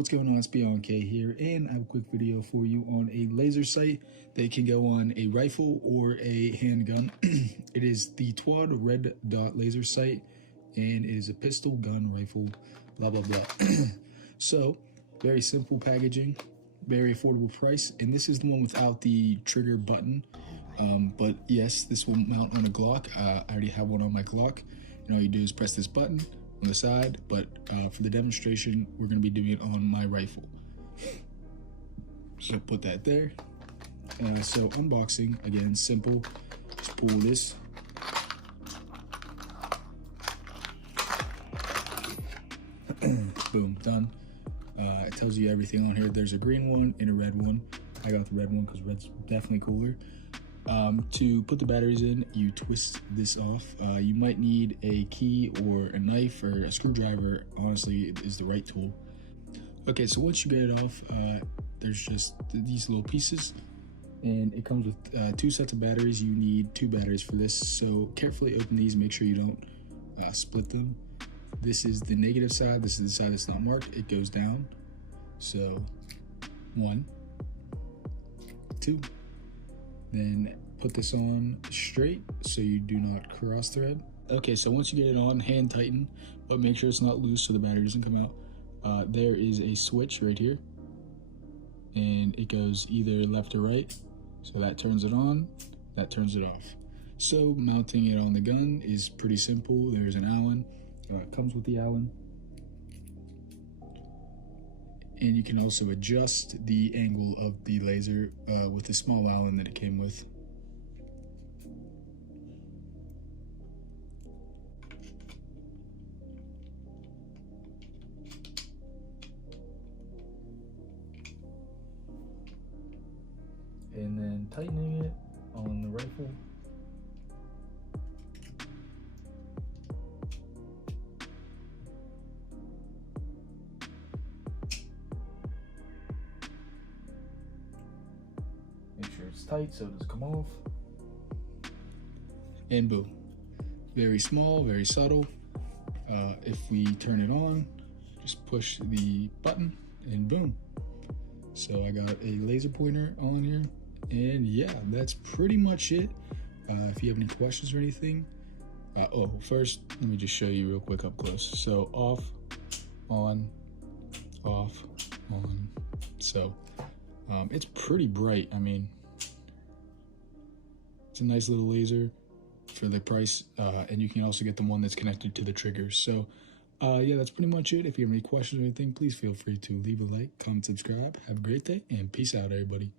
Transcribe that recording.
what's going on? It's Beyond Kayy here, and I have a quick video for you on a laser sight that can go on a rifle or a handgun. It is the Twad red dot laser sight, and it is a pistol, gun, rifle, blah blah blah. So, very simple packaging, very affordable price, and this is the one without the trigger button. But yes, this will mount on a Glock. I already have one on my Glock, and all you do is press this button on the side, but for the demonstration, we're going to be doing it on my rifle. So put that there. So unboxing, again, simple. Just pull this. Boom, done. It tells you everything on here. There's a green one and a red one. I got the red one because red's definitely cooler. To put the batteries in, you twist this off. You might need a key or a knife or a screwdriver. Honestly, it is the right tool. Okay, so once you get it off, there's just these little pieces, and it comes with 2 sets of batteries. You need 2 batteries for this, so carefully open these, make sure you don't split them. This is the negative side, this is the side that's not marked. It goes down. So 1, 2, then put this on straight so you do not cross thread. Okay, so once you get it on, hand tighten, but make sure it's not loose so the battery doesn't come out. There is a switch right here, and it goes either left or right. So that turns it on, that turns it off. So mounting it on the gun is pretty simple. There's an Allen, it comes with the Allen. And you can also adjust the angle of the laser with the small Allen that it came with. And then tightening it on the rifle. Make sure it's tight so it doesn't come off. And boom. Very small, very subtle. If we turn it on, just push the button and boom. So I got a laser pointer on here, and yeah, that's pretty much it. If you have any questions or anything, first, let me just show you real quick up close. So off, on, off, on. So it's pretty bright. I mean, it's a nice little laser for the price, and you can also get the one that's connected to the triggers. So yeah, that's pretty much it. If you have any questions or anything, please feel free to leave a like, comment, subscribe. Have a great day, and peace out, everybody.